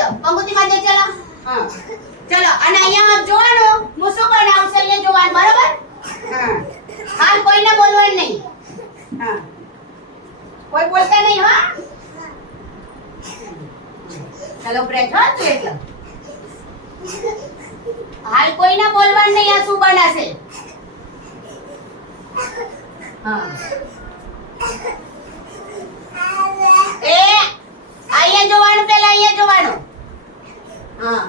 દો પંગુતી માં દે ચલો હા ચલો અને અહીંયા જોવાનું હું શું બનાવશે અહીંયા જોવાનું બરોબર હા હાલ કોઈને બોલવાનું નહીં હા કોઈ બોલતા નહીં હા ચલો બ્રેક હા તું એટલે હાલ કોઈને બોલવાનું નહીં આ શું બનાશે હા એ અહીંયા જોવાનું પેલા અહીંયા જોવાનું હા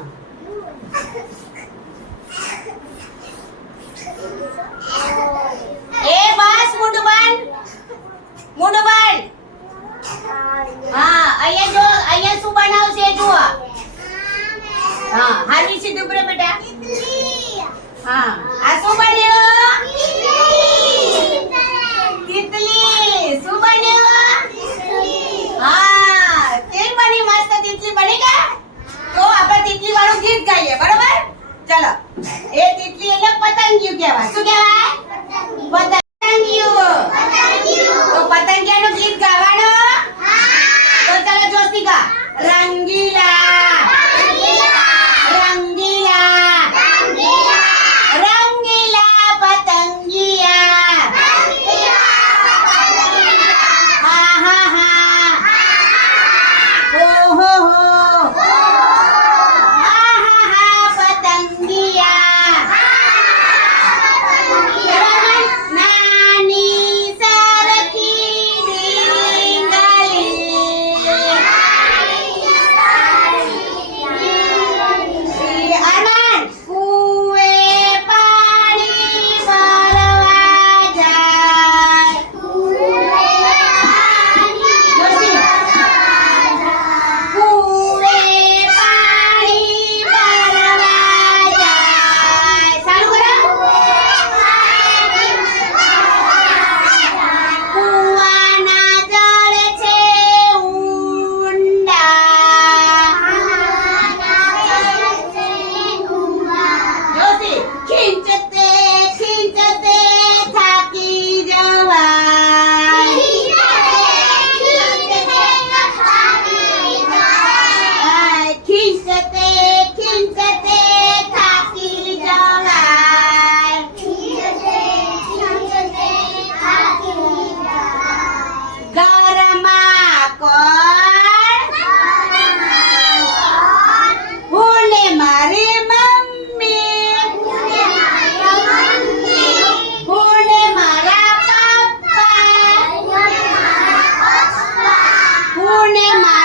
એ બસ મોઢું બંધ હા અહીંયા જો અહીંયા શું બનાવશે જુઓ હા હાલી સીધું ઉપર બેટા હા આ શું બન્યું તિતલી શું બન્યું હા કેવી બની મસ્ત તિતલી બની ગયા તો આપણે તિતલી વાળું ગીત ગાઈએ બરોબર ચલો એ તિતલી એટલે પતંગિયું કહેવાય શું કહેવાય પતંગિયું તો પતંગિયાનું ગીત ગાવાનું તો ચલો જોસ્તી ગા રંગીલા રંગીલા રંગીલા પતંગિયા હા હા હા હો હો હો હા હા હા પતંગિયા નાની સરખી ડીંગલી આનંદ કુએ પાણી ભરવા જાય જોશી કુએ પાણી ભરવા જાય સારું કરો કુવાના જળ છે ઊંડા જોશી ખીંચતે ખીંચતે થાકી જવાય ખીંચતે ખીંચતે થાકી જવાય ઘરમાં કોણ હું ને મારી મમ્મી હું ને મારા પપ્પા હું ને મારા